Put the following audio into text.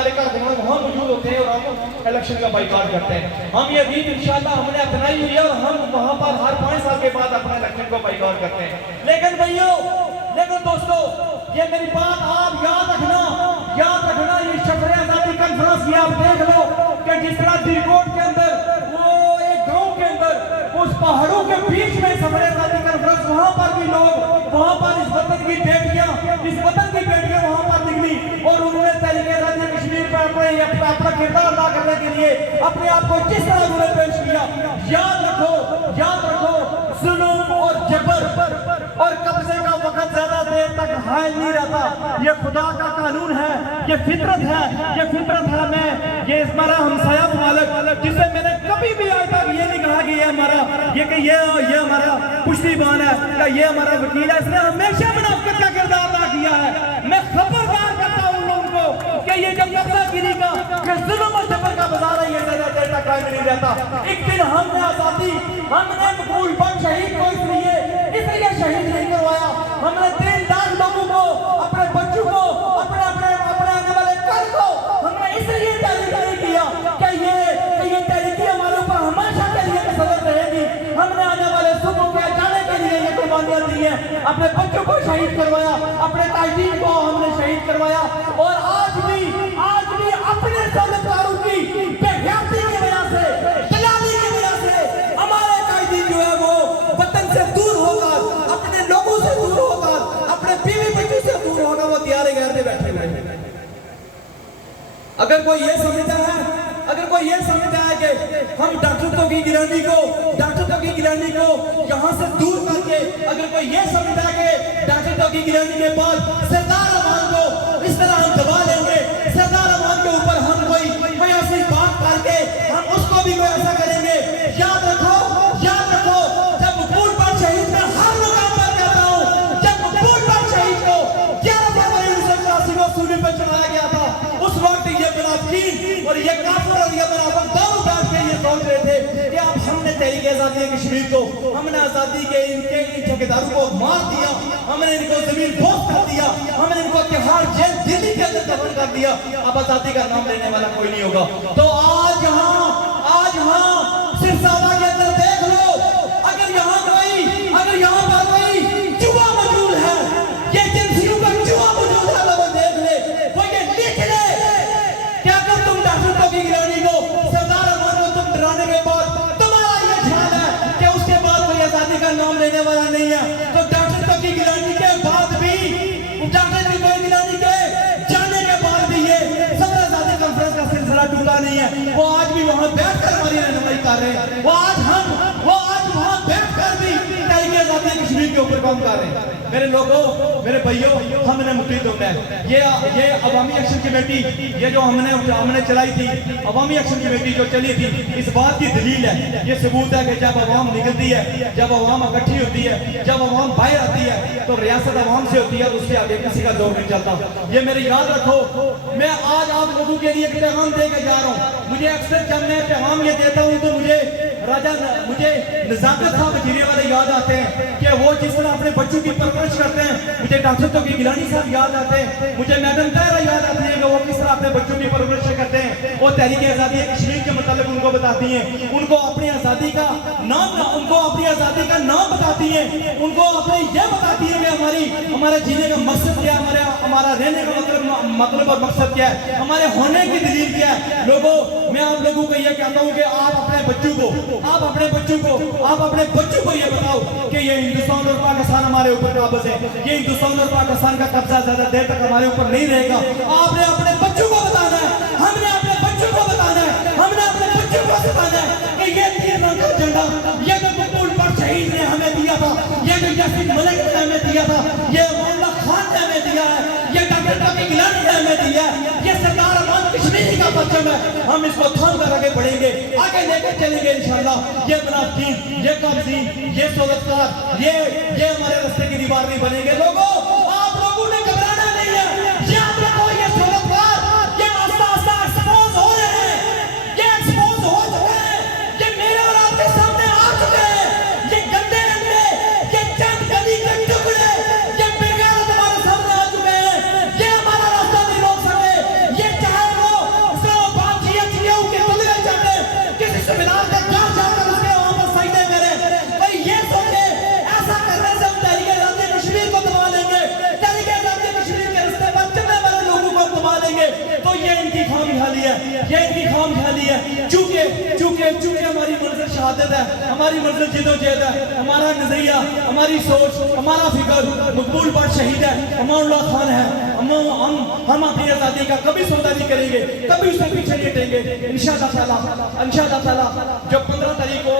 हमारे कारकुनान वहाँ मौजूद होते हैं और हम इलेक्शन का बाइकआउट करते हैं। हम ये रीत इंशाल्लाह हमने अपनाई हुई है और हम वहाँ पर हर 5 साल के बाद अपना इलेक्शन को बाइकआउट करते हैं। लेकिन भाइयों, लेकिन दोस्तों, ये मेरी बात आप याद रखना, ये शफरे आजादी कॉन्फ्रेंस ये आप देख लो कि जिस तरह दिलकोट के अंदर वो एक गांव के अंदर उस पहाड़ों के बीच में शफरे आजादी कॉन्फ्रेंस, वहां पर भी लोग, वहां पर इस वतन की बेटियां वहां पर निकली और उन्होंने तहरीक आजादी कश्मीर पर अपना किरदार अदा करने के लिए अपने आप को किस तरह उन्होंने पेश किया। याद रखो जुल्म और जबर और कब्जे का वक्त ज्यादा देर तक हायल नहीं रहता। ये खुदा का कानून है, ये फितरत है। मैं ये हमारा हमसाया मालिक, जिससे मैंने कभी भी आज तक ये नहीं कहा कि ये हमारा ये हमारा पुश्तीबान है या ये हमारा वकील है। इसने हमेशा मुनाफिक का किरदार अदा किया है। मैं खबरदार करता हूं लोगों को कि ये जो कब्जागिरी का, जुल्म और जबर का बाजार है, ये ज्यादा देर तक कायम नहीं रहता। एक दिन हमने मकबूल बख्श शहीद को इसलिए शहीद नहीं करवाया। हमने 3 लाख लोगों को, अपने बच्चों को, अपने आने वाले कल को हमने इसलिए तहरीक नहीं किया कि ये तहरीकी हमारे ऊपर हमेशा के लिए तसल्लुत रहेगी। हमने आने वाले सुबह के जाने के लिए ये कुर्बानियां दी हैं। अपने बच्चों को शहीद करवाया, अपने ताजीन को हमने शहीद करवाया और आज भी अपने सल्लल्लाहु की बेहयाती की वजह से, दलाली की वजह से हमारे कायदीन जो है वो वतन से दूर होगा, अपने लोगों से दूर होगा, अपने बीवी बच्चों से दूर होगा, वो दियारे गैर में बैठे हुए हैं। अगर कोई ये समझता है कि हम डॉक्टर की गिलानी को यहाँ से दूर करके, अगर कोई ये समझता है कि डॉक्टर की गिलानी के बाद सरदार अमान को इस तरह हम दबा लेंगे, सरदार अमान के ऊपर हम कोई ऐसी बात करके हम उसको भी कोई ऐसा करेंगे। याद रखो, जब मकबूल बख्श शहीद में हर मुकाम पर कहता हूँ, जब मकबूल बख्श शहीद को 11 फरवरी 1984 को सूली पर चढ़ाया गया था, उस वक्त ये मुनाफिकीन और ये काफिर और ये मुनाफिक दोनों बैठ के ये सोच रहे थे कि अब हमने तहरीक आजादी कश्मीर को, हमने आजादी के इनके ठेकेदारों को मार दिया, हमने इनको जमीन फरोख्त कर दिया, हमने इनको तिहाड़ जेल दिल्ली के अंदर दफन कर दिया, अब आजादी का नाम लेने वाला कोई नहीं होगा। तो आज यहाँ सिरसावा के अंदर देख लो, अगर यहाँ पर कोई जुआ मौजूद है, ये जिंदगियों का जुआ मौजूद है, वो देख ले, वो ये लिख ले। क्या कर तुम डॉक्टर की गिलानी को, सरदार अमान को तुम डराने के बाद तुम्हारा ये ख्याल है कि उसके बाद कोई आजादी का नाम लेने वाला नहीं है, तो डॉक्टर की गिलानी के बाद भी, डॉक्टर की गिलानी के जाने के बाद भी ये सदर आजादी कॉन्फ्रेंस का सिलसिला टूटा नहीं है। वो आज भी वहां बैठकर हमारी रहनुमाई कर रहे हैं। वो आज वहां बैठकर भी तहरीक आजादी कश्मीर के ऊपर काम कर रहे हैं। मेरे लोगों, मेरे भाइयों, हमने मुक्ति ढूंढना है। ये अवामी एक्शन कमेटी, ये जो हमने चलाई थी, अवामी एक्शन कमेटी जो चली थी, इस बात की दलील है, ये सबूत है कि जब अवाम निकलती है, जब अवाम इकट्ठी होती है, जब अवाम बाहर आती है, तो रियासत अवाम से होती है, उससे आगे किसी का दौर नहीं चलता। ये मेरे याद रखो। मैं आज आप लोगों के लिए एक पैगाम देकर जा रहा हूँ। मुझे अक्सर जब मैं पैगाम ये देता हूँ तो मुझे नजाकत साहब वजीरे वाले याद आते हैं कि वो जिस तरह अपने बच्चों की परवरिश करते हैं। मुझे डॉक्टर की गिलानी साहब याद आते हैं, मुझे मैडम ताहिरा याद आती है कि वो किस तरह अपने बच्चों की परवरिश करते हैं। वो तहरीक आजादी कश्मीर के मतलब उनको बताती हैं, उनको अपनी आजादी का नाम बताती हैं, उनको अपने ये बताती है कि हमारे जीने का मकसद क्या है, हमारा रहने का मतलब और मकसद क्या है, हमारे होने की दलील क्या है। लोगों, मैं आप लोगों को यह कहता हूँ कि आप अपने बच्चों को ये बताओ कि ये हिंदुस्तान और पाकिस्तान हमारे ऊपर काबिज है, ये हिंदुस्तान और पाकिस्तान का कब्जा ज्यादा देर तक हमारे ऊपर नहीं रहेगा। आपने अपने बच्चों को बताना है, हमने अपने बच्चों को बताना है, हमने अपने बच्चों को सिखाना है कि ये 3 रंग का झंडा, ये जो मकबूल बख्श शहीद ने हमें दिया था, ये जो यासीन मलिक ने हमें दिया था, ये मोहम्मद खान ने हमें दिया है, ये डॉक्टर की गिलानी ने हमें दिया है, ये सरदार अमान कश्मीरी का परचम है। हम इसको थाम कर आगे बढ़ेंगे, आगे लेकर चलेंगे इंशाल्लाह। ये मुनाफिकीन, ये काबजीन, ये सौलतकार, ये हमारे रास्ते की दीवार नहीं बनेंगे। लोगों, आप लोगों ने घबराना नहीं है। याद रखो, ये सौलतकार ये आस्ता आस्ता एक्सपोज हो रहे हैं, ये एक्सपोज हो चुके हैं, ये मेरे और आपके सामने आ चुके हैं। ये गंदे रंगे, ये चंद गली के टुकड़े, ये बेगार हमारे सामने आ चुके हैं। ये हमारा रास्ता नहीं रोक सके, ये चाहे वो काम ख्याली है। चूंकि चूंकि चूंकि हमारी मंजिल शहादत है, हमारी मंजिल जिदोजहद है, हमारा नजरिया, हमारी सोच, हमारा फिक्र मकबूल बट शहीद है, अमानुल्लाह खान है। हम अपनी आज़ादी का कभी सौदा नहीं करेंगे, कभी उससे पीछे नहीं हटेंगे। इंशाअल्लाह ताला जब 15 तारीख को